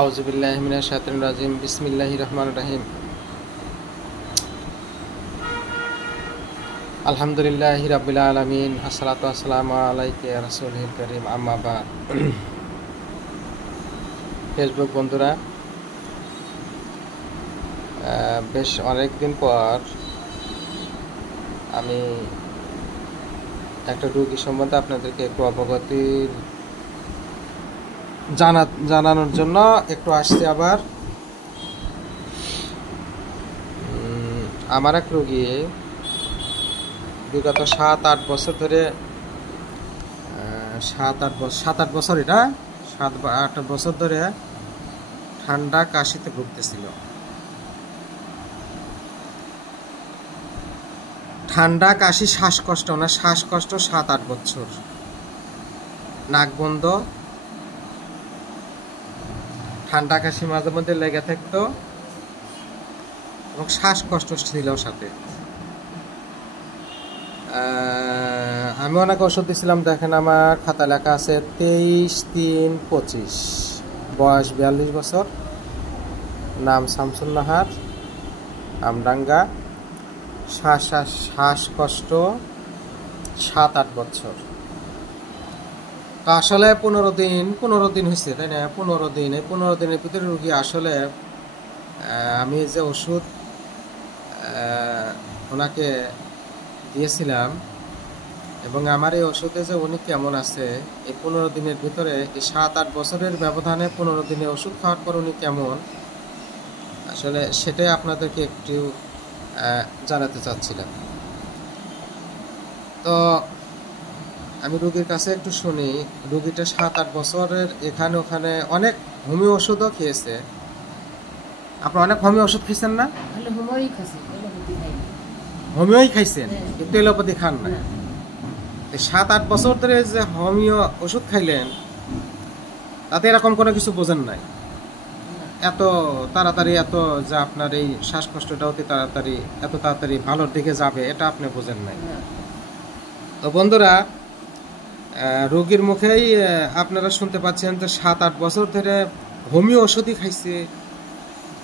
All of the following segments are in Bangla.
আউযুবিল্লাহি মিনাশ শাইতানির রাজিম বিসমিল্লাহির রহমানির রহিম আলহামদুলিল্লাহি রাব্বিল আলামিন আসসালাতু ওয়াসসালামু আলাইকা ইয়া রাসূলিল কারীম আম্মা বাদ। ফেসবুক বন্ধুরা, বেশ অনেক দিন পর আমি একটা রোগী সম্বন্ধে আপনাদেরকে একটু অবগতি জানানোর জন্য একটু আসছি। আবার আমার এক রোগী বিগত 7-8 বছর ধরে 7-8 বছর এটা 7-8 বছর ধরে ঠান্ডা কাশিতে ভুগতেছিল। ঠান্ডা কাশি শ্বাসকষ্ট, না শ্বাসকষ্ট 7-8 বছর, নাক বন্ধ, ঠান্ডা কাশি মাঝে মধ্যে লেগে থাকতো এবং শ্বাসকষ্ট ছিল সাথে। আমি অনেক ওষুধ দিয়েছিলাম। দেখেন আমার খাতা লেখা আছে 23-3-25, বয়স 42 বছর, নাম শামসুন নাহার, আমডাঙ্গা, শ্বাসকষ্ট 7-8 বছর। তো আসলে 15 দিন হয়েছে, তাই না? 15 দিন, এই 15 দিনের ভিতরে রুগী আসলে আমি যে ওষুধ ওনাকে দিয়েছিলাম এবং আমার এই ওষুধে যে উনি কেমন আছে এই 15 দিনের ভিতরে, এই 7-8 বছরের ব্যবধানে 15 দিনে ওষুধ খাওয়ার পর উনি কেমন, আসলে সেটাই আপনাদেরকে একটু জানাতে চাচ্ছিলাম। তো আমি রুগীর কাছে একটু শুনি। রুগীটা 7-8 বছরের এখানে ওখানে অনেক হোমিও ওষুধও খেয়েছে। আপনি অনেক হোমিও ওষুধ খেয়েছেন না? হোমিওই খাইছেন, কিন্তু এলোপ্যাথি খান না। 7-8 বছর ধরে যে হোমিও ওষুধ খাইলেন, তাতে এরকম কোনো কিছু বোঝেন নাই? এত তাড়াতাড়ি এত যে আপনার এই শ্বাসকষ্টটা এত তাড়াতাড়ি ভালোর দিকে যাবে, এটা আপনি বোঝেন নাই। তো বন্ধুরা, রোগীর মুখেই আপনারা শুনতে পাচ্ছেন যে 7-8 বছর ধরে হোমিও ওষুধই খাইছে।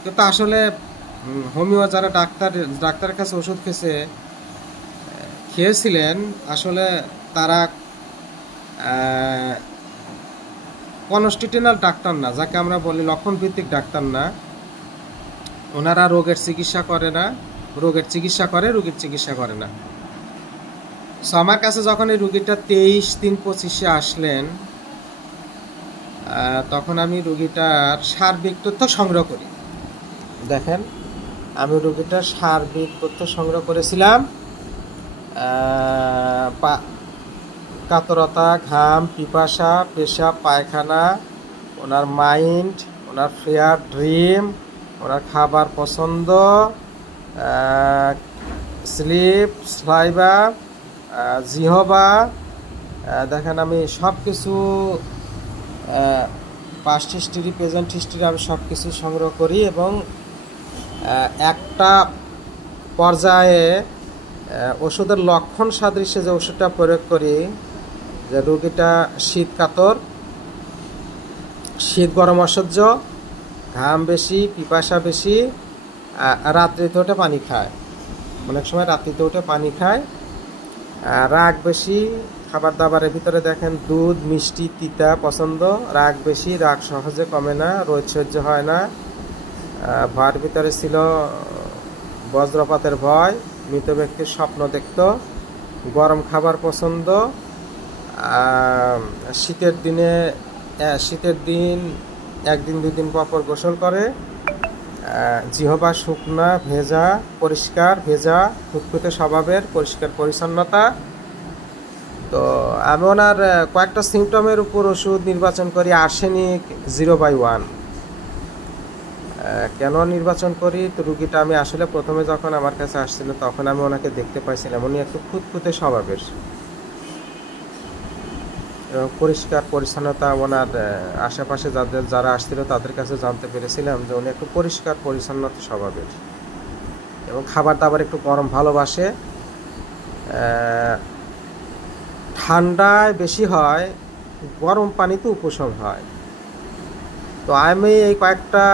কিন্তু আসলে হোমিও যারা ডাক্তারের কাছে ওষুধ খেয়েছিলেন, আসলে তারা কনস্টিটিউশনাল ডাক্তার না, যাকে আমরা বলি লক্ষণ ভিত্তিক ডাক্তার না। ওনারা রোগের চিকিৎসা করে না, রোগের চিকিৎসা করে, রোগীর চিকিৎসা করে না। সো আমার কাছে যখন এই রুগীটা 23-3-25 আসলেন, তখন আমি রুগীটার সার্বিক তথ্য সংগ্রহ করি। দেখেন, আমি রুগীটার সার্বিক তথ্য সংগ্রহ করেছিলাম। কাতরতা, ঘাম, পিপাসা, পেশাব, পায়খানা, ওনার মাইন্ড, ওনার ফেয়ার ড্রিম, ওনার খাবার পছন্দ, স্লিপ, স্লাইভা, জিহবা। দেখেন, আমি সব কিছু পাস্ট হিস্ট্রি, প্রেজেন্ট হিস্ট্রি, আমি সব কিছু সংগ্রহ করি এবং একটা পর্যায়ে ওষুধের লক্ষণ সাদৃশ্যে যে ওষুধটা প্রয়োগ করি, যে রোগীটা শীত কাতর, শীত গরম অসহ্য, ঘাম বেশি, পিপাসা বেশি, রাত্রিতে উঠে পানি খায়, অনেক সময় রাত্রিতে উঠে পানি খায়, রাগ বেশি, খাবার দাবারের ভিতরে দেখেন দুধ, মিষ্টি, তিতা পছন্দ, রাগ বেশি, রাগ সহজে কমে না, রোদ সহ্য হয় না, ভয়ের ভিতরে ছিল বজ্রপাতের ভয়, মৃত ব্যক্তির স্বপ্ন দেখত, গরম খাবার পছন্দ, শীতের দিন 1-2 দিন পর গোসল করে, জিহবা শুকনা, ভেজা, পরিষ্কার, ভেজা, ফুটফুটে স্বভাবের, পরিষ্কার পরিচ্ছন্নতা। তো আমি ওনার কয়েকটা সিমটমের উপর ওষুধ নির্বাচন করি। আর্সেনিক 0/1 কেন নির্বাচন করি? তো রুগীটা আমি আসলে প্রথমে যখন আমার কাছে আসছিল, তখন আমি ওনাকে দেখতে পাইছিলাম উনি একটু ফুটফুটে স্বভাবের এবং পরিষ্কার পরিচ্ছন্নতা। ওনার আশেপাশে যারা আসছিল তাদের কাছে জানতে পেরেছিলাম যে উনি একটু পরিষ্কার পরিচ্ছন্নতা স্বভাবের এবং খাবার দাবার একটু গরম ভালোবাসে। ঠান্ডায় বেশি হয়, গরম পানিতে উপশম হয়। তো আমি এই কয়েকটা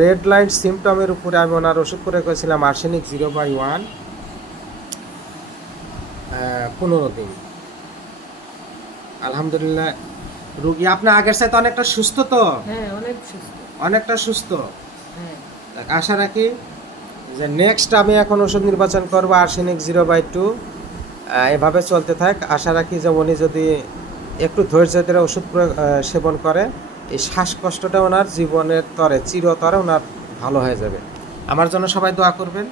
রেড লাইন সিমটমের উপরে আমি ওনার ওষুধ করে করেছিলাম আর্সেনিক 0/1 15 দিন। আলহামদুলিল্লাহ রুগী আপনার আগের চাইতে অনেকটা সুস্থ তো? হ্যাঁ, অনেক সুস্থ, অনেকটা সুস্থ। হ্যাঁ। আশা রাখি যে নেক্সট আমি এখন ওষুধ নির্বাচন করবো আর্সেনিক 0/2, এভাবে চলতে থাক। আশা রাখি যে উনি যদি একটু ধৈর্য ধরে ওষুধ সেবন করে, এই শ্বাসকষ্টটা ওনার জীবনের তরে চিরতরে ওনার ভালো হয়ে যাবে। আমার জন্য সবাই দোয়া করবেন,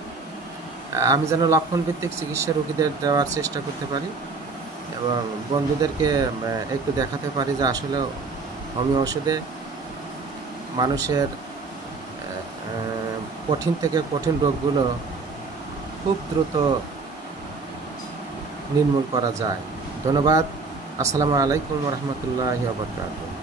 আমি যেন লক্ষণভিত্তিক চিকিৎসা রোগীদের দেওয়ার চেষ্টা করতে পারি এবং বন্ধুদেরকে একটু দেখাতে পারি যে আসলে হোমিও ওষুধে মানুষের কঠিন থেকে কঠিন রোগগুলো খুব দ্রুত নির্মূল করা যায়। ধন্যবাদ। আসসালামু আলাইকুম ওয়া রাহমাতুল্লাহি ওয়া বারাকাতুহু।